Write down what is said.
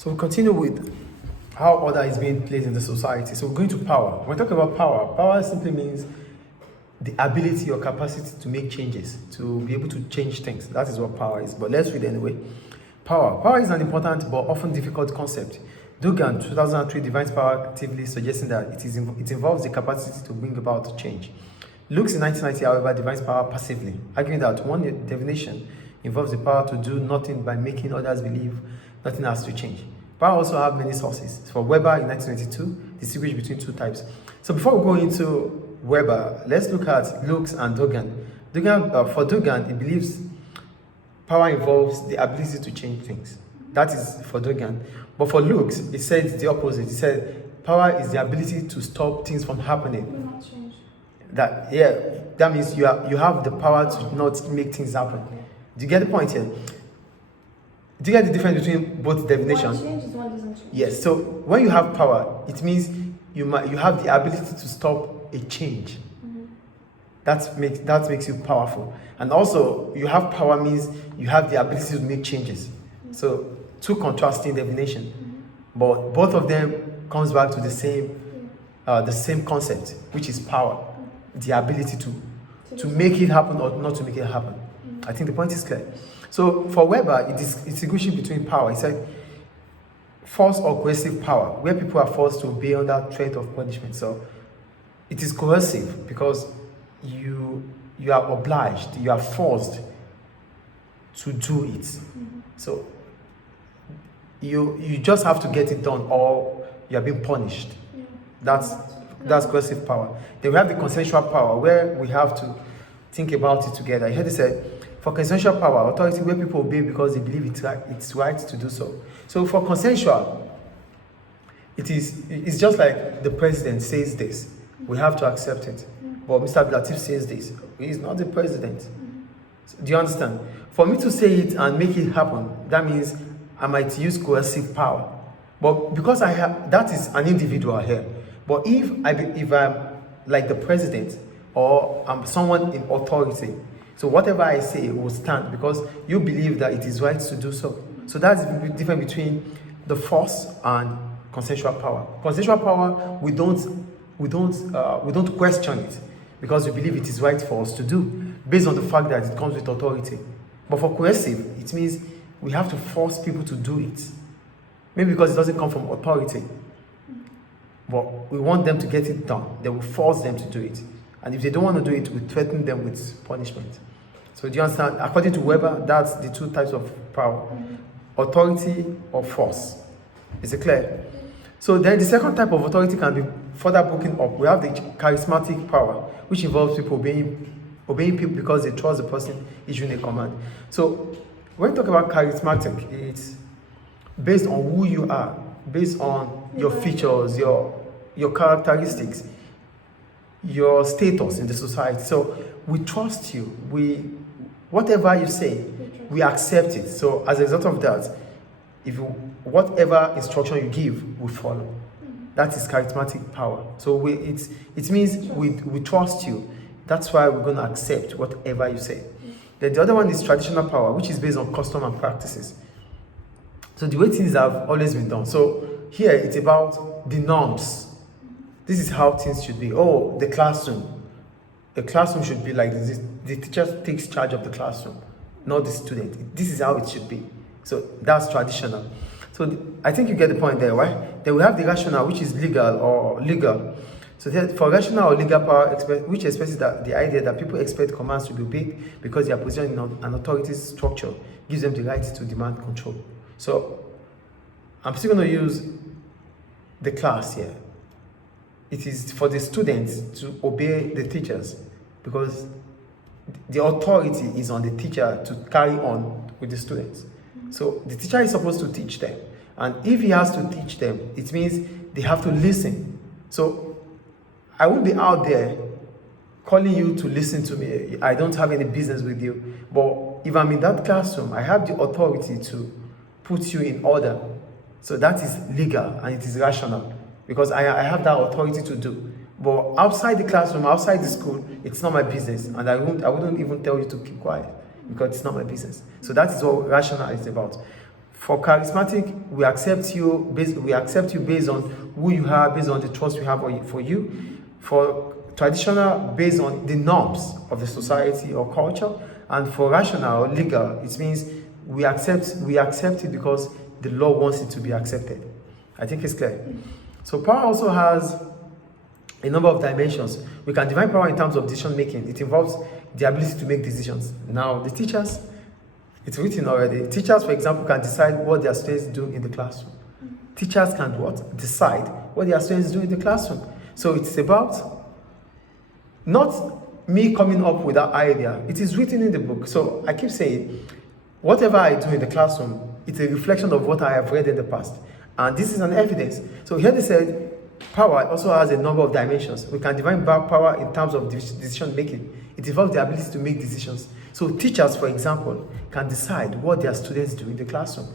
So we continue with how order is being placed in the society. So we're going to power. When we talk about power, power simply means the ability or capacity to make changes, to be able to change things. That is what power is. But let's read anyway. Power. Power is an important but often difficult concept. Dugan, 2003, defines power actively, suggesting that it involves the capacity to bring about change. Lukes in 1990, however, defines power passively, arguing that one definition involves the power to do nothing by making others believe nothing has to change. Power also have many sources. For Weber in 1992, distinguished between two types. So before we go into Weber, let's look at Lukes and Dugan. For Dugan, he believes power involves the ability to change things. That is for Dugan. But for Lukes, he said the opposite. He said power is the ability to stop things from happening. Not change. That means you have the power to not make things happen. Do you get the point here? Do you get the difference between both definitions? One changes, one doesn't change. Yes. So when you have power, it means you have the ability to stop a change. Mm-hmm. That makes you powerful. And also, you have power means you have the ability to make changes. Mm-hmm. So two contrasting definitions, but both of them comes back to the same concept, which is power, the ability to make it happen or not to make it happen. I think the point is clear. So for Weber, it distinguishes between power. He said force or coercive power, where people are forced to obey under threat of punishment. So it is coercive because you are obliged, you are forced to do it. So you just have to get it done or you are being punished. That's coercive power. Then we have the consensual power, where we have to think about it together. I heard it said, for consensual power, authority where people obey because they believe it's right to do so. So for consensual, it's just like the president says this, we have to accept it. But Mr. Latif says this, he is not the president. So, do you understand? For me to say it and make it happen, that means I might use coercive power. But because that is an individual here. But if I'm like the president or I'm someone in authority, so whatever I say will stand because you believe that it is right to do so. So that's the difference between the force and consensual power. Consensual power, we don't question it because we believe it is right for us to do based on the fact that it comes with authority. But for coercive, it means we have to force people to do it. Maybe because it doesn't come from authority. But we want them to get it done. Then we force them to do it. And if they don't want to do it, we threaten them with punishment. So do you understand? According to Weber, that's the two types of power. Authority or force. Is it clear? So then the second type of authority can be further broken up. We have the charismatic power, which involves people obeying people because they trust the person issuing a command. So when we talk about charismatic, it's based on who you are, based on your features, your characteristics, your status in the society. So we trust you. Whatever you say, we accept it. So as a result of that, whatever instruction you give, we follow. That is charismatic power. So it means we trust you. That's why we're going to accept whatever you say. Then the other one is traditional power, which is based on custom and practices. So the way things have always been done. So here it's about the norms. This is how things should be. Oh, the classroom. The classroom should be like this. The teacher takes charge of the classroom, not the student. This is how it should be. So that's traditional. So I think you get the point there, right? Then we have the rational, which is legal. So for rational or legal power, which expresses the idea that people expect commands to be obeyed because they are positioned in an authority structure, gives them the right to demand control. So I'm still going to use the class here. It is for the students to obey the teachers because the authority is on the teacher to carry on with the students. So the teacher is supposed to teach them. And if he has to teach them, it means they have to listen. So I won't be out there calling you to listen to me. I don't have any business with you. But if I'm in that classroom, I have the authority to put you in order. So that is legal and it is rational because I have that authority to do. But outside the classroom, outside the school, it's not my business. And I wouldn't even tell you to keep quiet because it's not my business. So that is what rational is about. For charismatic, we accept you based on who you are, based on the trust we have for you. For traditional, based on the norms of the society or culture. And for rational or legal, it means we accept it because the law wants it to be accepted. I think it's clear. So power also has a number of dimensions. We can define power in terms of decision making. It involves the ability to make decisions. Now, the teachers, it's written already. Teachers, for example, can decide what their students do in the classroom. Teachers can what? Decide what their students do in the classroom. So it's about not me coming up with that idea. It is written in the book. So I keep saying, whatever I do in the classroom, it's a reflection of what I have read in the past. And this is an evidence. So here they said, power also has a number of dimensions. We can define power in terms of decision making. It involves the ability to make decisions. So teachers, for example, can decide what their students do in the classroom.